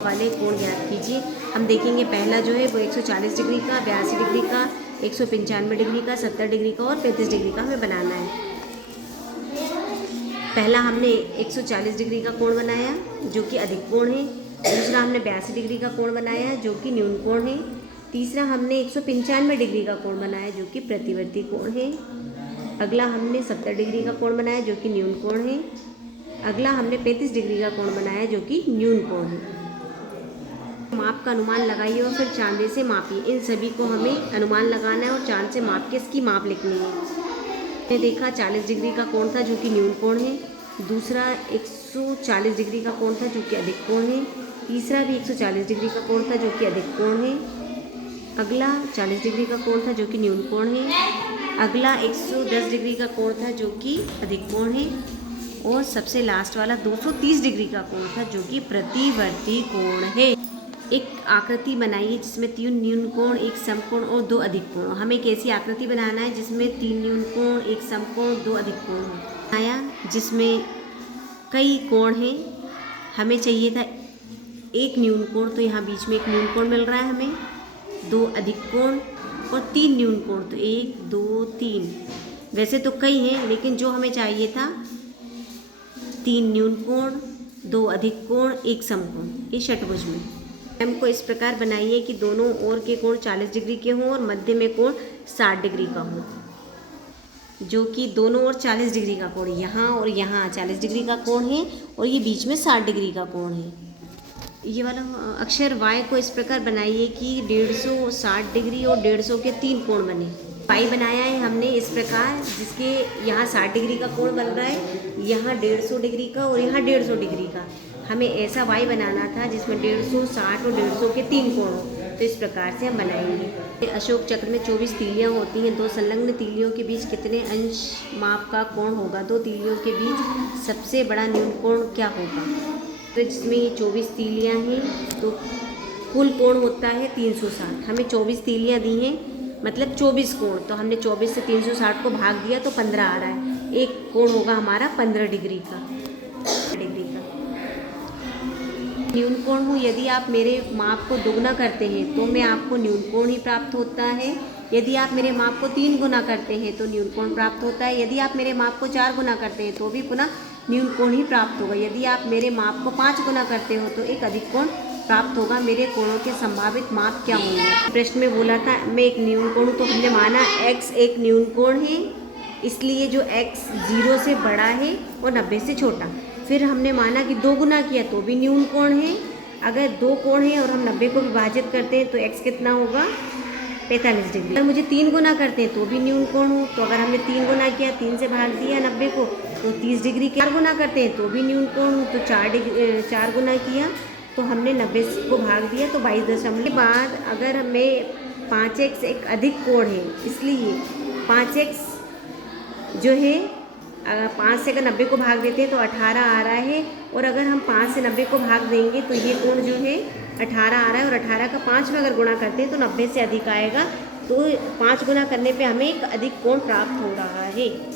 वाले कोण ज्ञात कीजिए। हम देखेंगे पहला जो है वो 140 डिग्री का, 82 डिग्री का, 195 डिग्री का, 70 डिग्री का और 35 डिग्री का हमें बनाना है। पहला हमने 140 डिग्री का कोण बनाया जो कि अधिक कोण है। दूसरा हमने 82 डिग्री का कोण बनाया जो कि न्यून कोण है। तीसरा हमने 195 डिग्री का कोण बनाया जो कि प्रतिवर्ती कोण है। अगला हमने 70 डिग्री का कोण बनाया जो कि न्यून कोण है। अगला हमने 35 डिग्री का कोण बनाया जो कि न्यून कोण है। माप का अनुमान लगाइए और फिर चांदे से मापिए। इन सभी को हमें अनुमान लगाना है और चांद से माप के इसकी माप लिखनी है। हमने देखा 40 डिग्री का कोण था जो कि न्यून कोण है। दूसरा 140 डिग्री का कोण था जो कि अधिक कोण है। तीसरा भी 140 डिग्री का कोण था जो कि अधिक कोण है। अगला 40 डिग्री का कोण था जो कि न्यून कोण है। अगला 110 डिग्री का कोण था जो कि अधिक कोण है। और सबसे लास्ट वाला 230 डिग्री का कोण था जो कि प्रतिवर्ती कोण है। एक आकृति बनाइए जिसमें 3 न्यून कोण, 1 समकोण और 2 अधिक कोण। हमें एक ऐसी आकृति बनाना है जिसमें 3 न्यून कोण, 1 समकोण, 2 अधिक कोण हो। आया जिसमें कई कोण हैं। हमें चाहिए था 1 न्यून कोण, तो यहाँ बीच में 1 न्यून कोण मिल रहा है हमें। 2 अधिक कोण और 3 न्यून कोण, तो 1 2 3। वैसे तो कई हैं लेकिन जो हमें चाहिए था 3 न्यून कोण, 2 अधिक कोण, 1 समकोण, ये षटभुज में। को इस प्रकार बनाइए कि दोनों ओर के कोण 40 डिग्री के हों और मध्य में कोण 60 डिग्री का हो। जो कि दोनों ओर 40 डिग्री का कोण, यहाँ और यहाँ 40 डिग्री का कोण है और ये बीच में 60 डिग्री का कोण है। ये वाला अक्षर Y को इस प्रकार बनाइए कि 150, 60 डिग्री और 150 के 3 कोण बने। Y बनाया है हमने इस प्रकार जिसके यहाँ 60 डिग्री का कोण बन रहा है, यहाँ 150 डिग्री का और यहाँ 150 डिग्री का। हमें ऐसा Y बनाना था जिसमें 150, 60 और 150 के 3 कोण हो। तो इस प्रकार से हम बनाएंगे। अशोक चक्र में 24 तीलियाँ होती हैं। 2 संलग्न तीलियों के बीच कितने अंश माप का कोण होगा? 2 तीलियों के बीच सबसे बड़ा न्यून कोण क्या होगा? तो जिसमें ये 24 तीलियाँ हैं तो कुल कोण होता है 360। हमें 24 तीलियाँ दी हैं मतलब 24 कोण, तो हमने 24 से 360 को भाग दिया तो 15 आ रहा है। एक कोण होगा हमारा 15 डिग्री का। न्यून कोण हो, यदि आप मेरे माप को दोगुना करते हैं तो मैं आपको न्यून कोण ही प्राप्त होता है। यदि आप मेरे माप को 3 गुना करते हैं तो न्यून कोण प्राप्त होता है। यदि आप मेरे माप को 4 गुना करते हैं तो भी पुनः न्यून कोण ही प्राप्त होगा। यदि आप मेरे माप को 5 गुना करते हो तो एक अधिक कोण प्राप्त होगा। मेरे कोणों के संभावित माप क्या होंगे? प्रश्न में बोला था मैं एक न्यून कोण हूँ, तो हमने माना x एक न्यून कोण है, इसलिए जो x 0 से बड़ा है और 90 से छोटा। फिर हमने माना कि 2 गुना किया तो भी न्यून कोण है। अगर 2 कोण है और हम 90 को विभाजित करते हैं तो x कितना होगा? 45 डिग्री। अगर मुझे 3 गुना करते हैं तो भी न्यून कोण हो। तो अगर हमने 3 गुना किया, 3 से भाग दिया 90 को, तो 30 डिग्री। 4 गुना करते हैं तो भी न्यून कोण हो। तो 4 गुना किया तो हमने 90 को भाग दिया तो 22 के बाद अगर हमें 5x एक अधिक कोण है, इसलिए 5x जो है 5 से अगर 90 को भाग देते हैं तो 18 आ रहा है। और अगर हम 5 से 90 को भाग देंगे तो ये कोण जो है 18 आ रहा है और 18 का 5 में अगर गुणा करते हैं तो 90 से अधिक आएगा। तो 5 गुना करने पे हमें एक अधिक कोण प्राप्त हो रहा है।